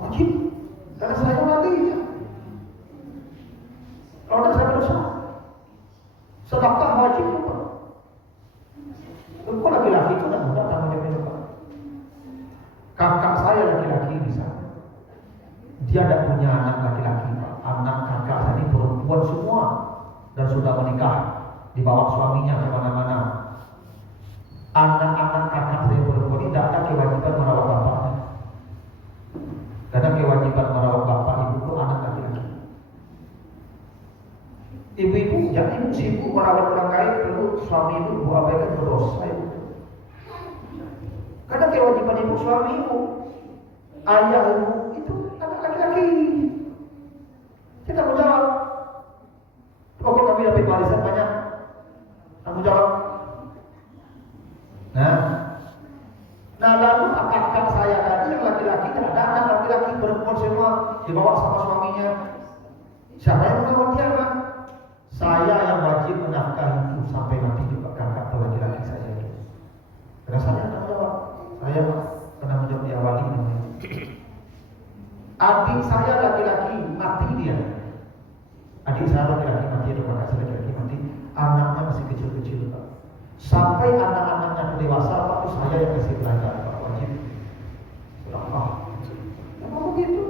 Wajib, karena saya mati ya. Kalau ada saya berdosa, sedekah wajib Pak. Kok laki-laki itu tidak mudah tanggung jawabnya Pak. Kakak saya laki-laki bisa. Dia tidak punya anak laki-laki Pak. Anak kakak saya ini perempuan semua dan sudah menikah, dibawa suaminya kemana-mana. Anak-anak kakak saya perempuan ini tidak ada kewajiban merawat bapaknya. Karena kewajiban merawat bapak ibu itu anak laki-laki. Ibu-ibu jangan kewajiban ibu suami ibu, ayah ibu itu anak laki-laki. Kita tanggung jawab. Pokok kami dapat warisan banyak, tanggung jawab. Nah lalu kakak saya tadi yang laki-laki kan ada anak laki-laki perempuan semua dibawa sama suaminya. Siapa yang mengawal dia kan? Saya yang wajib menafkahi itu sampai nanti juga kakak atau laki-laki saya itu. Karena saya tanggung jawab. Saya pernah menjawab diawali namanya. Adik saya laki-laki mati dia. Adik saya laki-laki mati atau kakak saya laki-laki mati. Anaknya masih kecil-kecil Pak. Sampai anak-anaknya dewasa Pak, itu saya yang kasih pelajaran Pak, wajib. Berapa? Ya mau begitu.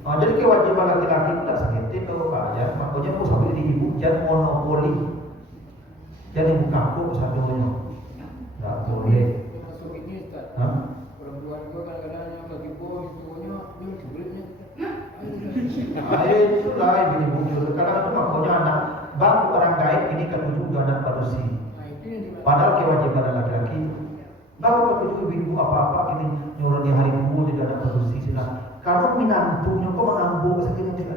Oh, jadi kewajiban laki-laki itu tak sakit itu Pak ya. Makanya mau sampai di ibu jangan monopoli. Jadi ibu kampung satunya. Tak boleh. Masuk ini Ustaz. Hah? Perempuan gua kadang-kadang yang lagi bom semuanya dia duitnya. Itulah ibu itu. Kalau itu makanya anak bang orang gaib ini ketujuh anak manusia. Nah, itu yang dimana? Padahal kewajiban laki-laki. Bang ketujuh ibu apa-apa ini nyuruh di hari ibu tidak ada manusia sudah. Kalau minantunya kok menambung segini juga.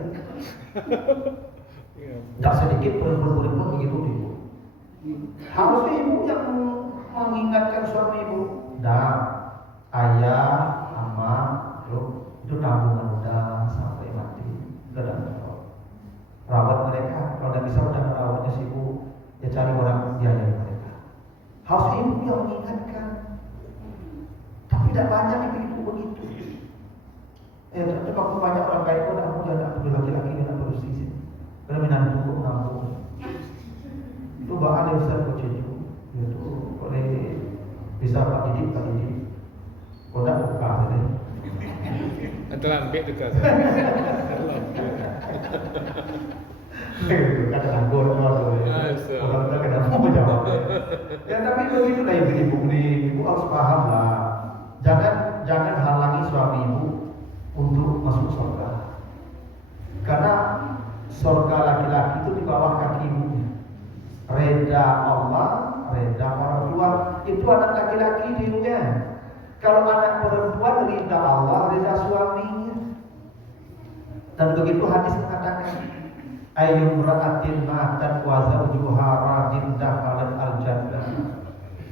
Tak sedikit perempuan begitu ibu. Harusnya ibu yang mengingatkan suami ibu. Dah, ayah, ama, itu tabungan udah sampai mati. Udah rawat mereka. Kalau tidak bisa udah rawatnya si ibu, ya cari orang biaya mereka. Harusnya ibu yang mengingatkan. Tapi tidak banyak ibu begitu. Tapi waktu banyak orang kaya pun aku tidak perlu laki-laki tidak perlu sisi. Karena menantu menambung. Itu bahan yang besar kucicu. Itu boleh bisa Pak Didik. Kau tak buka saja. Antara ambil dekat. Itu kan anggur tu. Orang tak kena mau jawab. Ya tapi begitu lah ibu ibu harus paham lah. Jangan halangi suami ibu untuk masuk surga. Karena surga laki-laki itu di bawah kaki ibunya. Reda Allah, reda orang tua, itu anak laki-laki dirinya. Kalau anak perempuan reda Allah, reda suaminya. Dan begitu hadis mengatakan, ayyum ra'atin ma'atan wa zawjuha radin dakhalat al-jannah.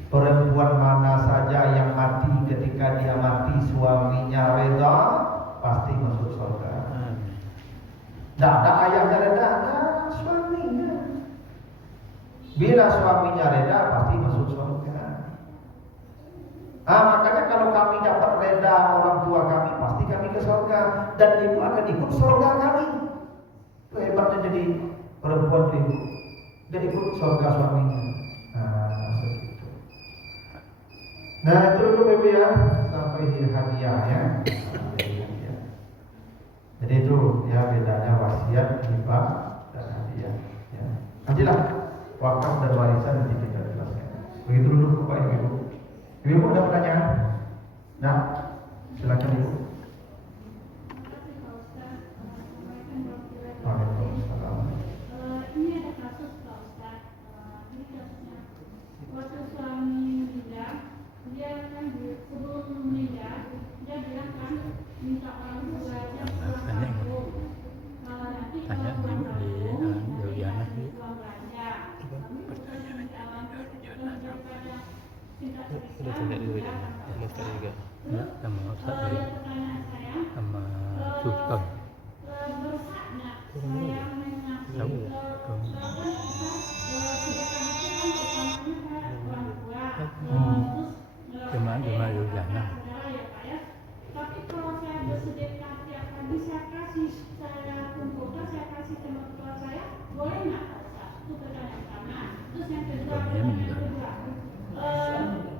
Perempuan mana saja yang mati ketika dia mati suaminya reda, pasti masuk surga. Tidak ada ayahnya reda, ada suaminya. Bila suaminya reda, pasti masuk surga. Makanya kalau kami dapat reda orang tua kami, pasti kami ke surga. Dan ibu akan ikut surga kami. Itu hebatnya jadi perempuan ibu. Dia ikut surga suaminya. Segitu. Nah itu dulu ibu ya, sampai hadiah ya. Jadi itu ya bedanya wasiat, hibah dan hadiah. Ya. Nantilah wakaf dan warisan nanti kita jelaskan. Begitu dulu Bapak Ibu. Ibu ada pertanyaan? Nah, silakan Ibu. Waalaikumsalam. Ini ada kasus Pak Ustaz. Ini kasusnya waktu suami meninggal, dia kan sebelum meninggal dia bilang kan minta orang tuanya pulang kampung. Nanti kalau pulang kampung nanti ada uang belanja. Kami bukan minta daripada cinta Sudah tanya dulu ya, sama Ustaz juga. Ya, sama Ustaz Yang pertanyaan saya, sama Sultan. bersaknya saya mengaku Tahu. Cuma dulu jangan. Tapi kalau saya bersedekah tiap pagi saya kasih, saya kumpulkan, saya kasih ke mertua saya, boleh nggak Pak Ustaz? Itu pertanyaan pertama. Terus yang kedua,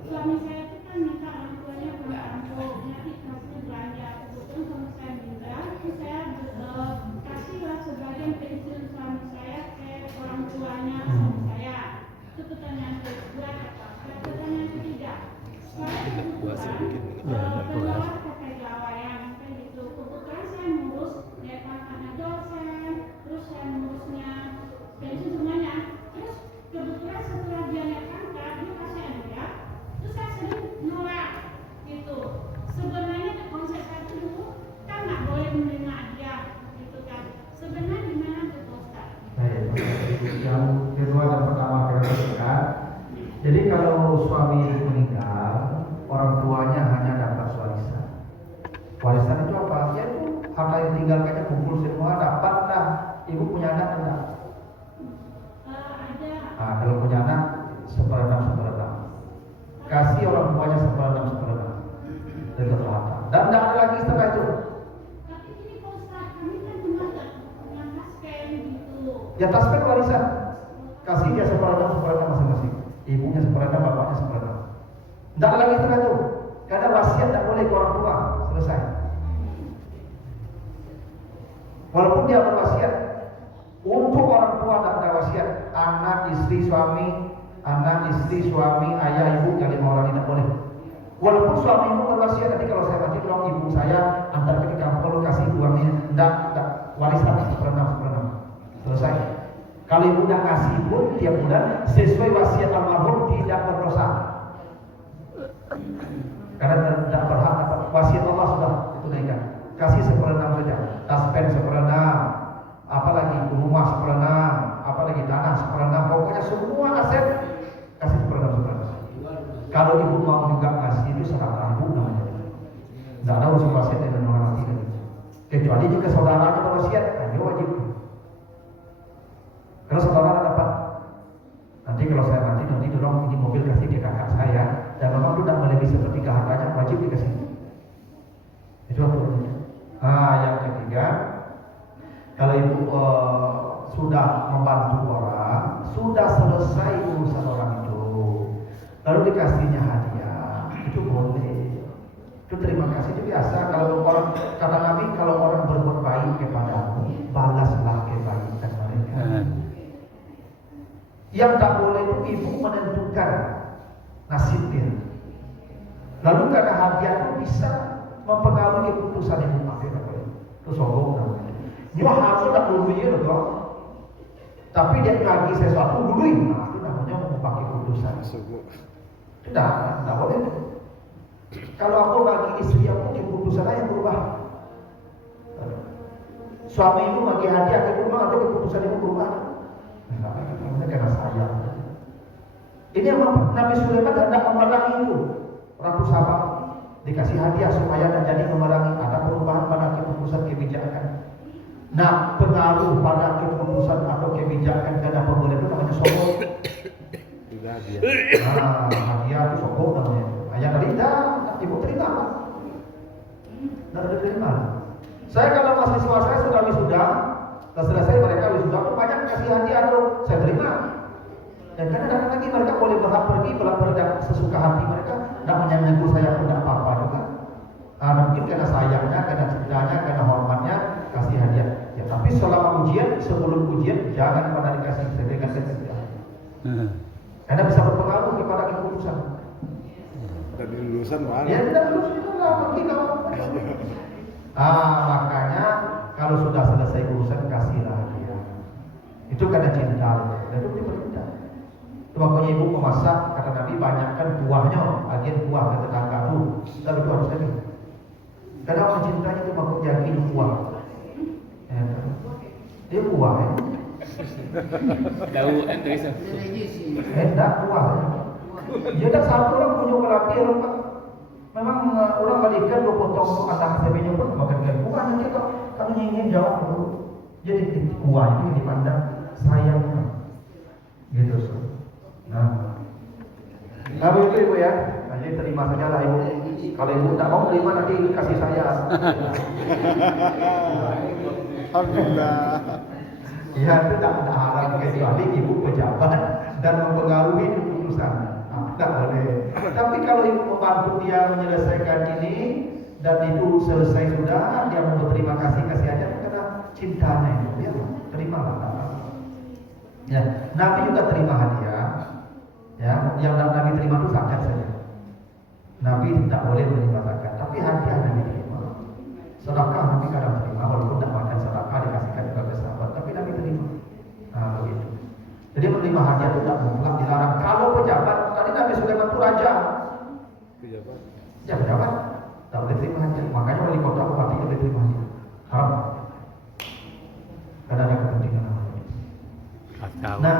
suami saya itu kan minta orang tuanya pulang kampung, nanti kasih belanja. Kebetulan suami saya meninggal, terus saya kasihlah sebagian pensiun suami saya ke orang tuanya suami saya. Itu pertanyaan kedua ya Pak. Pertanyaan ketiga, saya kebetulan pengelola kepegawaian kayak gitu. Kebetulan saya ngurus anak dosen, terus saya ngurusnya pensiun semuanya. Terus kebetulan setelah dia naik pangkat, dia kasih anugerah. Terus saya sering nolak semua dapat dah. Ibu punya anak enggak? Ada. Nah, kalau punya anak seperenam. Kasih orang tuanya seperenam. Dari harta. Dan tidak ada lagi setelah itu. Tapi ini Pak Ustaz, kami kan cuma yang taspen gitu. Ya taspen warisan. Kasih dia seperenam masing-masing. Ibunya seperenam, bapaknya seperenam. Tidak ada lagi setelah itu. Karena wasiat tidak boleh ke orang tua. Selesai. Walaupun dia berwasiat, untuk orang tua tidak ada wasiat. Anak, istri, suami, ayah, ibu, yang 5 orang tidak boleh. Walaupun suami ibu berwasiat, nanti kalau saya mati tolong ibu saya antar ke kampung kasih uangnya. Tidak, warisan seperenam. Selesai. Kalau ibu tidak kasih pun tiap bulan sesuai wasiat almarhum tidak berdosa. Karena tidak berhak dapat wasiat Allah sudah ditunaikan. Kasih seperenam saja. Taspen seperenam, apalagi rumah seperenam, apalagi tanah seperenam, pokoknya semua aset kasih seperenam. Kalau ibu mau juga ngasih itu serahkan ibu namanya. Tidak ada urusan wasiat dengan orang mati tadi. Kecuali jika saudaranya berwasiat, dia wajib. Kalau saudara dapat, nanti kalau saya mati nanti dorong ini mobil kasih ke kakak saya, dan memang sudah melebihi sepertiga hartanya, wajib dikasih. Itu aturannya. Nah, yang ketiga, kalau ibu sudah membantu orang, sudah selesai urusan orang itu, lalu dikasihnya hadiah, itu boleh. Itu terima kasih, itu biasa. Kalau orang, kata Nabi, kalau orang berbuat baik kepadamu, balaslah kebaikan mereka. Yang tak boleh itu ibu menentukan nasibnya. Lalu karena hadiah itu bisa mempengaruhi keputusan ibu. Itu sombong namanya. Dia harus tak dulunya loh. Tapi dia bagi sesuatu duluin. Nah, itu namanya memakai keputusan. Tidak boleh. Kalau aku bagi istri aku, keputusan yang berubah. Suami ibu bagi hadiah ke rumah, ada keputusan ibu berubah. Nah, karena sayang. Ini yang Nabi Sulaiman hendak memerangi itu. Ratu Sabah dikasih hadiah supaya menjadi memerangi, ada perubahan pada keputusan kebijakan. Nah, pengaruh pada keputusan atau kebijakan karena pemberian itu namanya sombong. Hadiah itu sombong namanya. Ayah tadi ibu terima apa? Tidak diterima. Saya kalau mahasiswa saya sudah wisuda, setelah selesai mereka wisuda, banyak kasih hadiah tuh, saya terima. Dan kadang-kadang lagi mereka boleh berhak pergi, sesuka hati mereka, tidak menyentuh saya pun tidak apa-apa juga. Mungkin karena sayangnya, karena cintanya, karena hormatnya, kasih hadiah. Ya, tapi selama ujian, sebelum ujian, jangan pernah dikasih sedekah. Karena bisa berpengaruh kepada keputusan. Dari lulusan mana? Ya tidak lulus itu lah, pergi kalau. Makanya kalau sudah selesai urusan kasihlah hadiah. Itu karena cinta, dan itu diperintah. Itu makanya ibu memasak, kata Nabi banyakkan buahnya, bagian buah ke tetangga tuh. Lalu itu harus lagi. Karena orang cintanya itu makanya yakin buah. Dia buah ya. Tahu Andres. Tidak buah. Dia tak satu orang punya pelati orang pak. Memang orang balikan 2 potong untuk anak sebelumnya pun makan dengan buah nanti kalau ingin jawab dulu. Jadi buah ini dipandang sayang, gitu so. Nah, begitu ibu ya. Jadi terima saja lah ibu. Kalau ibu tak mau terima nanti kasih saya. Alhamdulillah. Ya itu tak ada haram kecuali ibu pejabat dan mempengaruhi keputusan. Tidak boleh. Tapi kalau ibu membantu dia menyelesaikan ini dan itu selesai sudah, dia mau berterima kasih aja karena cintanya itu dia terimalah. Ya, Nabi juga terima hadiah. Ya, yang Nabi terima itu zakat saja. Nabi tidak boleh menerima zakat, tapi hadiah Nabi terima. Sedekah Nabi kadang terima, walaupun tidak makan sedekah dikasihkan kepada sahabat, tapi Nabi terima. Nah, begitu. Jadi menerima hadiah itu tidak mutlak dilarang. Kalau pejabat, tadi Nabi Sulaiman itu raja. Pejabat. Ya pejabat, tidak boleh terima hadiah. Makanya wali kota bupati tidak boleh terima hadiah. Haram. Karena ada kepentingan namanya. Kacau. Nah,